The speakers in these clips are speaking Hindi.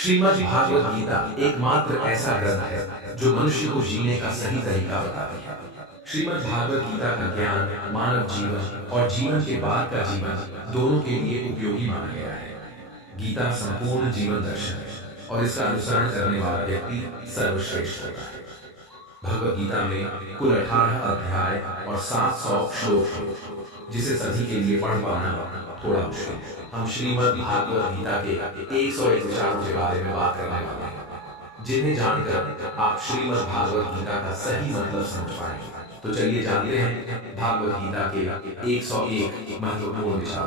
श्रीमद् भागवत गीता एकमात्र ऐसा ग्रंथ है जो मनुष्य को जीने का सही तरीका बताती है। श्रीमद् भागवत गीता का ज्ञान मानव जीवन और जीवन के बाद का जीवन दोनों के लिए उपयोगी माना गया है। गीता संपूर्ण जीवन दर्शन है और इसका अनुसरण करने वाला व्यक्ति सर्वश्रेष्ठ होता है। भगवत गीता में कुल 18 अध्याय और 700 श्लोक हैं, जिसे सभी के लिए पढ़ पाना थोड़ा मुश्किल है। हम श्रीमद् भागवत गीता के 101 विचारों के बारे में बात करने वाले हैं, जिन्हें जानकर आप श्रीमद् भागवत गीता का सही मतलब समझ पाएंगे। तो चलिए जानते हैं भागवत गीता के 101 महत्वपूर्ण विचार।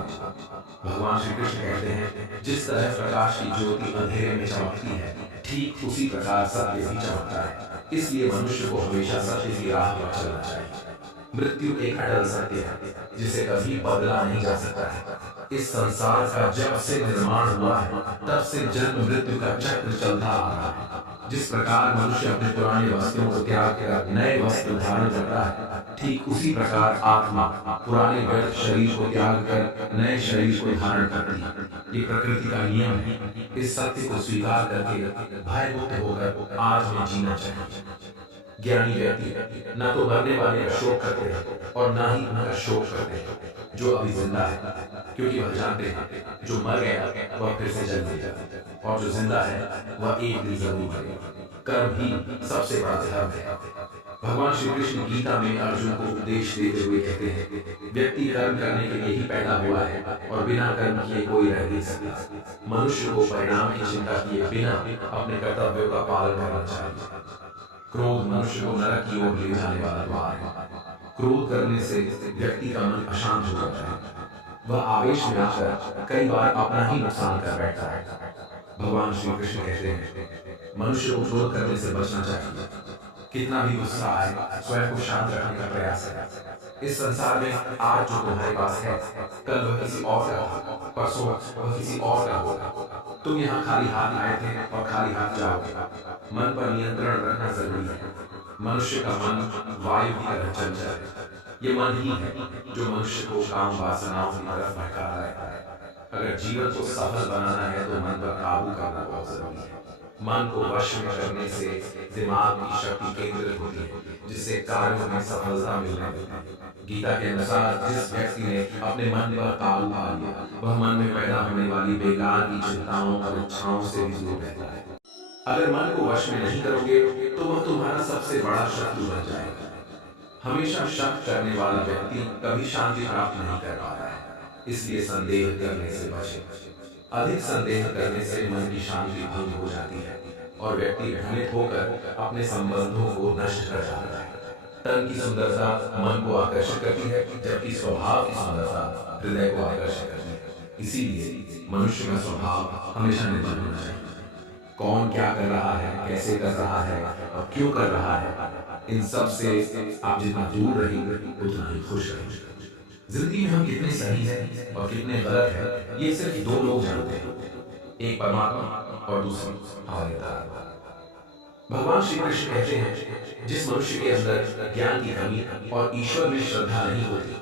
भगवान श्री कृष्ण कहते हैं, जिस तरह प्रकाश की ज्योति अंधेरे में चमकती है, ठीक उसी प्रकार सत्य भी चमकता है। इसलिए मनुष्य को हमेशा सत्य की राह पर चलना चाहिए। मृत्यु एक अटल सत्य है, जिसे कभी बदला नहीं जा सकता है। इस संसार का जब से निर्माण हुआ है, तब से जन्म मृत्यु का चक्र चलता आ रहा है। जिस प्रकार मनुष्य अपने पुराने वस्त्रों को त्याग कर नए वस्त्र धारण करता है, ठीक उसी प्रकार आत्मा पुराने व्यर्थ शरीर को त्याग कर नए शरीर को धारण करती है। ये प्रकृति का नियम है। इस सत्य को स्वीकार करके भयमुक्त होकर आज में जीना चाहिए। ज्ञानी व्यक्ति न तो मरने वाले का शोक करते हैं और न ही उनका शोक करते हैं जो अभी जिंदा है, क्योंकि वह जानते हैं जो मर गया वह फिर से जन्म लेगा और जो जिंदा है वह एक दिन जरूर मरेगा। कर्म ही सबसे बड़ा धर्म है। भगवान श्री कृष्ण गीता में अर्जुन को उपदेश देते हुए कहते हैं, व्यक्ति कर्म करने के लिए ही पैदा हुआ है और बिना कर्म किए कोई रह नहीं सकता। मनुष्य को परिणाम की चिंता किए बिना अपने कर्तव्यों का पालन करना चाहिए। क्रोध मनुष्य को नरक की ओर ले जाने वाला द्वार है। क्रोध करने से व्यक्ति का मन अशांत हो जाता है। वह आवेश में आकर कई बार अपना ही नुकसान कर बैठता है। भगवान श्री कृष्ण कहते हैं, मनुष्य को क्रोध करने से बचना चाहिए। कितना भी गुस्सा आए, स्वयं को शांत रखने का प्रयास करें। इस संसार में आज जो तुम्हारे पास है, कल वह किसी और का होगा, परसों वह किसी और का होगा। तुम यहाँ खाली हाथ आए थे और खाली हाथ जाओगे। मन पर नियंत्रण रखना जरूरी है। मनुष्य का मन वायु की तरह चंचल है। ये मन ही है जो मनुष्य को काम वासनाओं की तरफ भटकाता रहता है। अगर जीवन को सफल बनाना है तो मन पर काबू करना बहुत जरूरी है। मन को वश में करने से दिमाग की शक्ति केंद्रित होती है, जिससे कार्यों में सफलता मिलने लगती है। गीता के अनुसार जिस व्यक्ति ने अपने मन पर काबू पा लिया, वह मन में पैदा होने वाली बेकार की चिंताओं और इच्छाओं से भी दूर रहता है। अगर मन को वश में नहीं करोगे तो वह तुम्हारा सबसे बड़ा शत्रु बन जाएगा। हमेशा शक करने वाला व्यक्ति कभी शांति प्राप्त नहीं कर पाता है। इसलिए संदेह करने से बचें। अधिक संदेह करने से मन की शांति भंग हो जाती है और व्यक्ति भ्रमित होकर अपने संबंधों को नष्ट कर जाता है। तन की सुंदरता मन को आकर्षित करती है, जबकि स्वभाव की सुंदरता हृदय को आकर्षित करती है। इसीलिए मनुष्य का स्वभाव हमेशा निर्मल होना चाहिए। कौन क्या कर रहा है, कैसे कर रहा है और क्यों कर रहा है, इन सब से आप जितना दूर रहेंगे उतना ही खुश रहेंगे। जिंदगी में हम कितने सही हैं और कितने गलत हैं, ये सिर्फ दो लोग जानते हैं, एक परमात्मा और दूसरी हमारे तारा। भगवान श्री कृष्ण कहते हैं, जिस मनुष्य के अंदर ज्ञान की कमी और ईश्वर में श्रद्धा नहीं होती,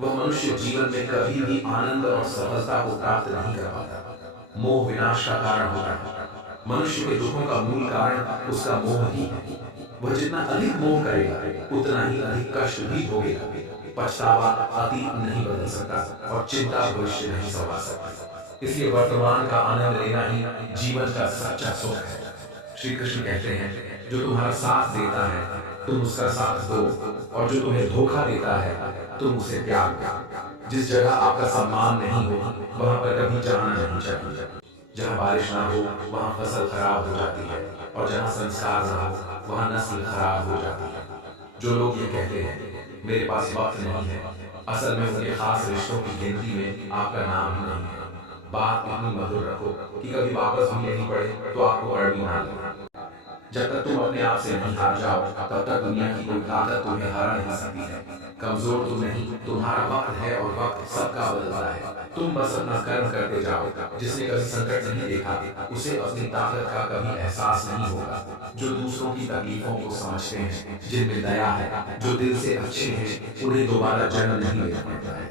वह मनुष्य जीवन में कभी भी आनंद और सफलता को प्राप्त नहीं कर पाता। मोह विनाश का कारण होता है। मनुष्य के दुखों का मूल कारण उसका मोह ही है। वह जितना अधिक मोह करेगा उतना ही अधिक कष्ट भी भोगेगा। पछतावा अतीत नहीं बदल सकता और चिंता भविष्य नहीं संवार सकती। इसलिए वर्तमान का आनंद लेना ही जीवन का सच्चा सुख है। श्री कृष्ण कहते हैं, जो तुम्हारा साथ देता है तुम उसका साथ दो, और जो तुम्हें धोखा देता है तुम उसे त्याग दो। जिस जगह आपका सम्मान नहीं हो वहां पर कभी जाना नहीं चाहिए। जहाँ बारिश ना हो वहाँ फसल खराब हो जाती है और जहाँ संस्कार ना हो वहाँ नस्ल खराब हो जाती है। जो लोग ये कहते हैं मेरे पास वक्त नहीं है, असल में उनके खास रिश्तों की गिनती में आपका नाम ही नहीं है। बात इतनी मधुर रखो कि कभी वापस भी लेनी पड़े तो आपको कड़वी ना लगे। जब तक तुम अपने आप से नहीं हार जाओ तब तक दुनिया की कोई ताकत तुम्हें हरा नहीं सकती है। कमजोर तुम नहीं, तुम्हारा वक्त है और वक्त सबका बदलता है। तुम बस अपना कर्म करते जाओ। जिसने कभी संकट नहीं देखा उसे अपनी ताकत का कभी एहसास नहीं होगा। जो दूसरों की तकलीफों को समझते हैं, जिनमें दया है, जो दिल से अच्छे हैं, उन्हें दोबारा जन्म नहीं लेना पड़ता है।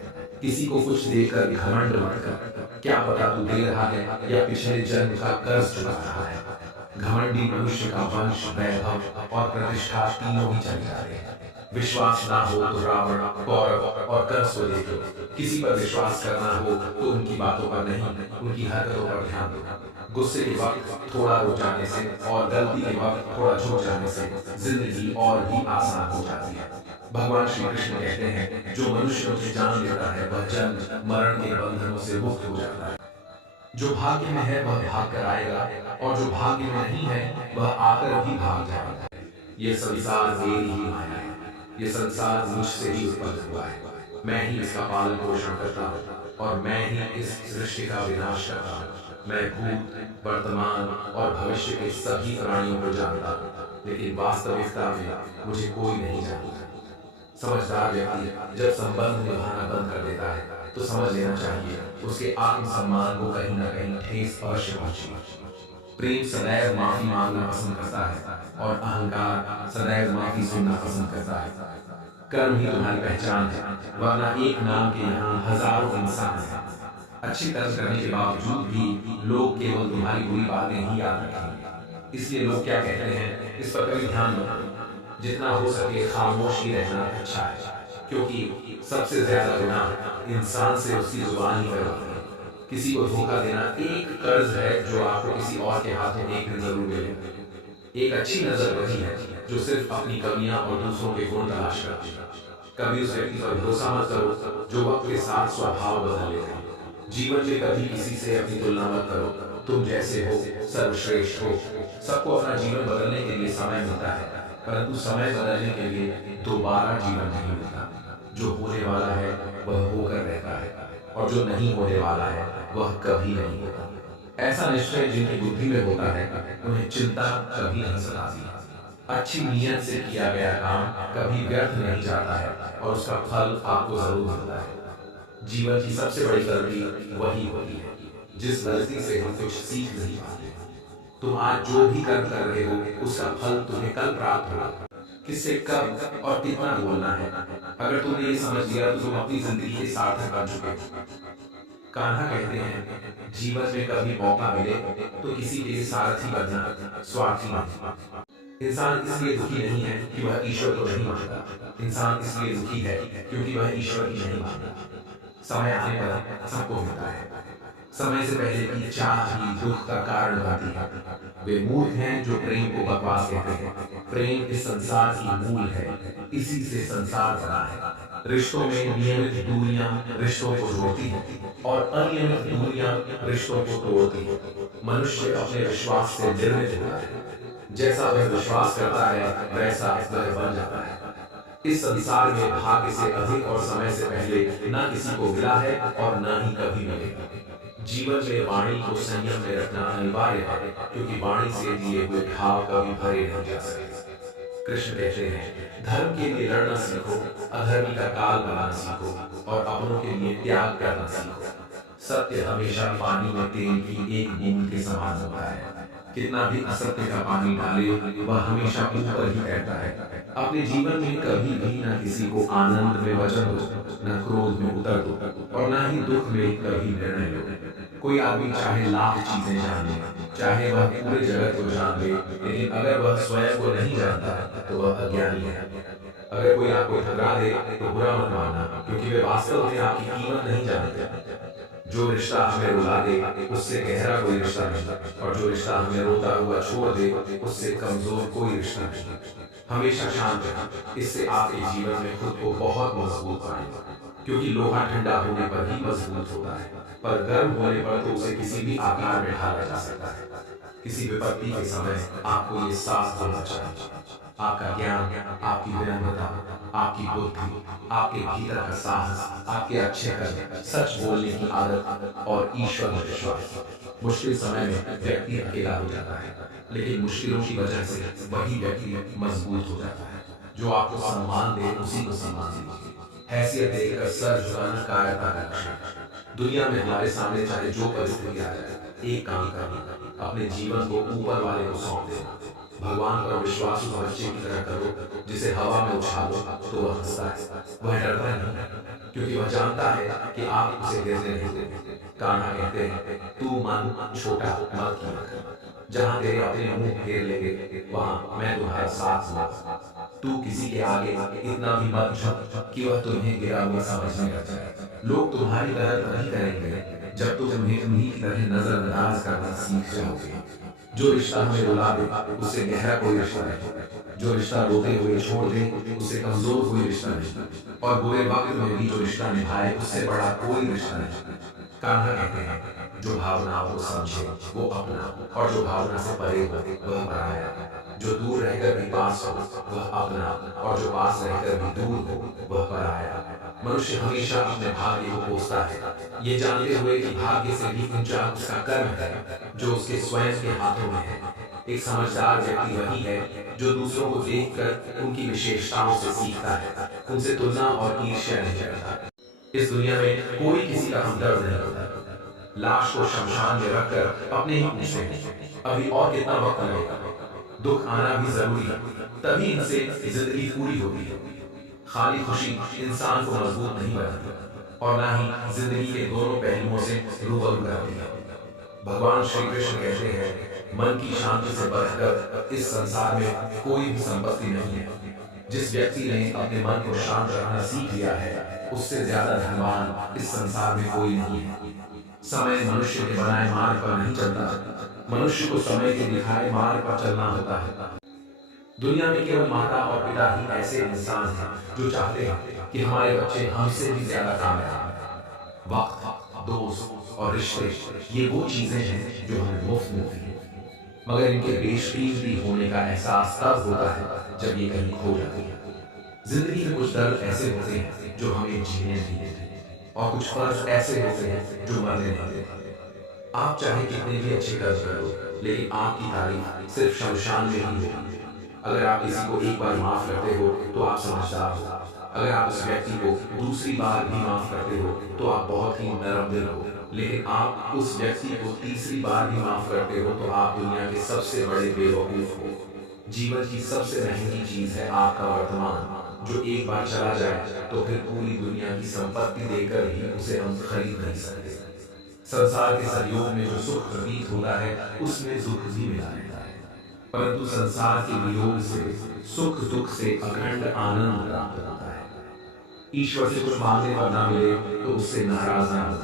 किसी को कुछ देकर घमंड मत कर, क्या पता तू दे रहा है या पिछले जन्म का कर्ज चुका रहा है। घमंडी मनुष्य का वंश, वैभव और प्रतिष्ठा तीनों ही चले जाते हैं। विश्वास ना हो तो रावण, कौरव और कंस को देख लो। किसी पर विश्वास करना हो तो उनकी बातों पर नहीं, उनकी हरकतों पर ध्यान दो। गुस्से के वक्त थोड़ा रुक जाने से और गलती के वक्त थोड़ा झुक जाने से जिंदगी और भी आसान हो जाती है। भगवान श्री कृष्ण कहते हैं, जो मनुष्य मुझे जान लेता है वह जन्म मरण के बंधनों से मुक्त हो जाता है। जो भाग्य में है वह भाग कर आएगा और जो भाग्य में नहीं है वह आकर भी भाग जाएगा। ये संसार मेरी ही माया है, ये संसार मुझसे ही उत्पन्न हुआ है। मैं ही इसका पालन पोषण करता हूँ और मैं ही इस सृष्टि का विनाश करता हूँ। मैं भूत, वर्तमान और भविष्य के सभी प्राणियों को जानता हूँ, लेकिन वास्तविकता में मुझे कोई नहीं जानता। समझदार व्यक्ति जब संबंध निभाना बंद कर देता है तो समझ लेना चाहिए उसके आत्मसम्मान को कहीं न कहीं ठेस अवश्य पहुंची। प्रेम सदैव माफी मांगना पसंद करता है और अहंकार सदैव माफी सुनना पसंद करता है। कर्म ही तुम्हारी पहचान है, वरना एक नाम के यहाँ हजारों इंसान हैं। अच्छे कर्म करने के बावजूद भी लोग केवल तुम्हारी बुरी बातें ही याद रखेंगे। इसलिए लोग क्या कहते हैं इस पर कभी ध्यान मत दो। जितना हो सके खामोश ही रहना अच्छा है, क्योंकि सबसे ज्यादा गुनाह इंसान से उसकी जुबान ही करवाती है। किसी को धोखा देना एक कर्ज है जो आपको किसी और के हाथों एक दिन जरूर मिलेगा। एक अच्छी नजर वही है जो सिर्फ अपनी कमियां और दूसरों के गुण तलाश करती है। कभी उस व्यक्ति पर भरोसा मत करो जो वक्त के साथ स्वभाव बदल लेता है। जीवन में कभी किसी से अपनी तुलना मत करो। तुम जैसे हो सर्वश्रेष्ठ हो। सबको अपना जीवन बदलने के लिए समय मिलता है, परंतु समय बदलने के लिए दोबारा जीवन नहीं मिलता। जो होने वाला है वह होकर रहता है और जो नहीं होने वाला है वह कभी नहीं होता। ऐसा निश्चय जिनकी बुद्धि में होता है उन्हें चिंता कभी नहीं सताती। अच्छी नीयत से किया गया काम कभी व्यर्थ नहीं जाता है और उसका फल आपको जरूर मिलता है। जीवन की सबसे बड़ी गलती वही होती है जिस गलती से हम कुछ सीख नहीं पाते। तुम आज जो भी कर्म कर रहे हो उसका फल तुम्हें कल प्राप्त होगा। किससे कब और कितना बोलना है, अगर तुमने ये समझ लिया तो तुम अपनी जिंदगी के सार्थक बन चुके हो। कान्हा कहते हैं, जीवन में कभी मौका मिले तो किसी के सारथी बनना, स्वार्थी नहीं। इंसान इसलिए दुखी नहीं है कि वह ईश्वर को नहीं मानता। इंसान इसलिए दुखी है क्योंकि वह ईश्वर की नहीं मानता। समय आने पर सबको मिलता है। समय से पहले की चाह ही दुख का कारण बनती है। वे मूर्ख हैं जो प्रेम को बकवास कहते हैं। प्रेम इस संसार की मूल है, इसी से संसार बना है। रिश्तों में नियमित दूरियां रिश्तों को जोड़ती हैं और अनियमित दूरियां रिश्तों को तोड़ती हैं। मनुष्य अपने विश्वास से निर्मित होता है। जैसा वह विश्वास करता है वैसा वह बन जाता है। इस संसार में भाग्य से अधिक और समय से पहले न किसी को मिला है और न ही कभी मिलेगा। जीवन में वाणी को संयम में रखना अनिवार्य है, क्योंकि वाणी से दिए हुए भाव कभी भरे नहीं जा सकते। कृष्ण कहते हैं, धर्म के लिए लड़ना सीखो, अधर्मी का काल बनाना सीखो और अपनों के लिए त्याग करना सीखो। सत्य हमेशा पानी में तेल की एक बूंद के समान होता है। कितना भी असत्य का पानी डाले वह हमेशा ऊपर ही रहता है। अपने जीवन में कभी भी न किसी को आनंद में वचन दो, न क्रोध में उतर दो और न ही दुख में कभी निर्णय लो। कोई आदमी चाहे लाख चीजें जान ले, चाहे वह पूरे जगत को जान ले, लेकिन अगर वह स्वयं को नहीं जानता तो वह अज्ञानी है। अगर कोई आपको ठगा दे तो बुरा मत मानना, क्योंकि वे वास्तव में आपकी कीमत नहीं जानते। जो रिश्ता हमें रुला दे उससे गहरा कोई रिश्ता नहीं, और जो रिश्ता हमें रोता हुआ छोड़ दे उससे कमजोर कोई रिश्ता नहीं। हमेशा शांत रहें, इससे आपके जीवन में खुद को बहुत मजबूत पाएंगे, क्योंकि लोहा ठंडा होने पर ही मजबूत होता है, पर गर्म होने पर तो उसे किसी भी आकार में ढाला जा सकता है। किसी विपत्ति के समय आपको ये साथ होना चाहिए, आपका ज्ञान, आपकी विनम्रता, आपकी बुद्धि, आपके भीतर का साहस, आपके अच्छे कर्म, सच बोलने की आदत और ईश्वर में विश्वास। मुश्किल समय में व्यक्ति अकेला हो जाता है, लेकिन मुश्किलों की वजह से वही व्यक्ति मजबूत हो जाता है। जो आपको सम्मान दे उसी को सम्मान दीजिए। हैसियत देकर सर झुकाना कायरता का लक्षण है। दुनिया में हमारे सामने चाहे जो परिस्थिति आ जाए, एक काम करना, अपने जीवन को ऊपर वाले को सौंप देना। भगवान पर विश्वास उस बच्चे की तरह करो जिसे हवा में उछालो तो वह हंसता है, वह डरता नहीं, क्योंकि वह जानता है कि आप उसे गिरने नहीं देंगे। कान्हा कहते हैं, तू मन छोटा मत किया, जहां तेरे अपने मुंह फेर लेंगे वहां मैं तुम्हारे साथ हूं। तू किसी के आगे इतना भी मत झुक कि वह तुम्हें गिरा हुआ समझने लग जाए। लोग तुम्हारी कदर नहीं करेंगे जब तुम उन्हें उन्हीं की तरह नजरअंदाज करना सीख जाओगे। जो रिश्ता हमें रुला दे उससे गहरा कोई रिश्ता नहीं, जो रिश्ता रोते हुए छोड़ दे उससे कमजोर कोई रिश्ता नहीं, और बुरे वक्त में भी जो रिश्ता निभाए उससे बड़ा कोई रिश्ता नहीं। कान्हा कहते हैं, जो भावनाओं को समझे वो अपना, और जो भावना से परे हो वह पराया। जो दूर रहकर भी पास हो वह अपना, और जो पास रहकर भी दूर हो वह पराया। मनुष्य हमेशा अपने भाग्य को कोसता है, ये जानते हुए कि भाग्य से भी ऊंचा उसका कर्म है जो उसके स्वयं के हाथों में है। एक समझदार व्यक्ति वही है जो दूसरों को देखकर उनकी विशेषताओं से सीखता है, उनसे तुलना और ईर्ष्या नहीं करता। इस दुनिया में कोई किसी का हमदर्द नहीं होता। लाश को शमशान में रखकर अपने ही पूछते, अभी और कितना वक्त लगेगा? दुख आना भी जरूरी है, तभी इनसे जिंदगी पूरी होती है। खाली खुशी इंसान को मजबूत नहीं बनाती, और ना ही जिंदगी के दोनों पहलुओं से रूबरू करती है। भगवान श्री कृष्ण कहते हैं, मन की शांति से बढ़कर इस संसार में कोई भी संपत्ति नहीं है। जिस व्यक्ति ने अपने मन को शांत रखना सीख लिया है उससे ज्यादा धनवान इस संसार में कोई नहीं है। समय मनुष्य के बनाए मार्ग पर नहीं चलता, मनुष्य को समय के दिखाए मार्ग पर चलना होता है। दुनिया में केवल माता और पिता ही ऐसे इंसान हैं जो चाहते हैं कि हमारे बच्चे हमसे भी ज्यादा कामयाब। वक्त, दोस्त और रिश्ते ये वो चीजें हैं जो हमें मुफ्त मिलती हैं, मगर इनके बेशकीमती होने का एहसास तब होता है जब ये कहीं खो जाती है। जिंदगी में कुछ दर्द ऐसे होते हैं जो हमें जीने नहीं देते, और कुछ फर्ज ऐसे होते हैं जो मरने नहीं देते। आप चाहे कितने भी अच्छे कर्ज करो, लेकिन आपकी तारीफ सिर्फ शमशान में ही होगी। अगर आप किसी को एक बार माफ करते हो तो आप समझदार हो, अगर आप उस व्यक्ति को दूसरी बार भी माफ करते हो तो आप बहुत ही नरम दिल हो, लेकिन आप उस व्यक्ति को तीसरी बार भी माफ करते हो तो आप दुनिया के सबसे बड़े बेवकूफ हो। जीवन की सबसे महंगी चीज है आपका वर्तमान, जो एक बार चला जाए तो फिर पूरी दुनिया की संपत्ति देकर भी उसे हम खरीद नहीं सकते। संसार के सहयोग में जो सुख प्रतीत होता है उसमें दुख भी मिला रहता है, परंतु संसार के वियोग से, सुख दुख से अखंड आनंद प्राप्त होता है। ईश्वर से कुछ मांगने पर ना मिले तो उससे नाराज ना हो,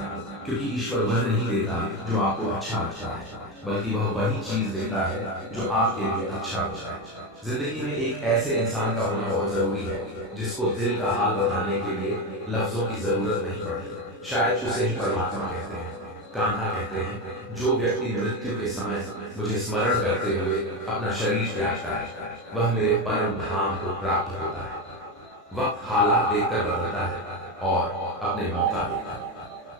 क्योंकि ईश्वर वह नहीं देता जो आपको अच्छा लगता है, बल्कि वह वही चीज देता है जो आपके लिए अच्छा होता है। जिंदगी में एक ऐसे इंसान का होना बहुत जरूरी है जिसको दिल का हाल बताने के लिए लफ्जों की जरूरत नहीं पड़ती। शायद उसे ही परमात्मा कहते हैं। कान्हा कहते हैं, जो व्यक्ति मृत्यु के समय मुझे स्मरण करते हुए अपना शरीर त्यागता है वह मेरे परम धाम को प्राप्त होता है। वक्त हालात देखकर बदलता है और अपने मौका देता है।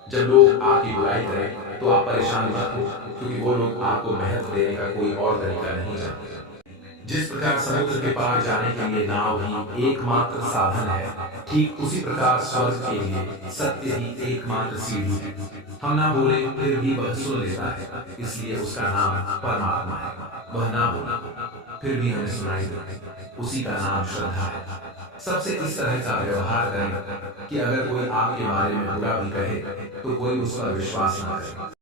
जब लोग आपकी बुराई करें तो आप परेशान मत हो, क्योंकि वो लोग आपको महत्व देने का कोई और तरीका नहीं जानते। जिस प्रकार समुद्र के पार जाने के लिए नाव ही एकमात्र साधन है, ठीक उसी प्रकार स्वर्ग के लिए सत्य ही एकमात्र सीढ़ी है। हम ना बोले फिर भी वह सुन लेता है, इसलिए उसका नाम परमात्मा है। वह ना बोला फिर भी हमें सुनाई देता है, उसी का नाम श्रद्धा है। सबसे इस तरह का व्यवहार करें कि अगर कोई आपके बारे में बुरा भी कहे तो कोई उस पर विश्वास न करे।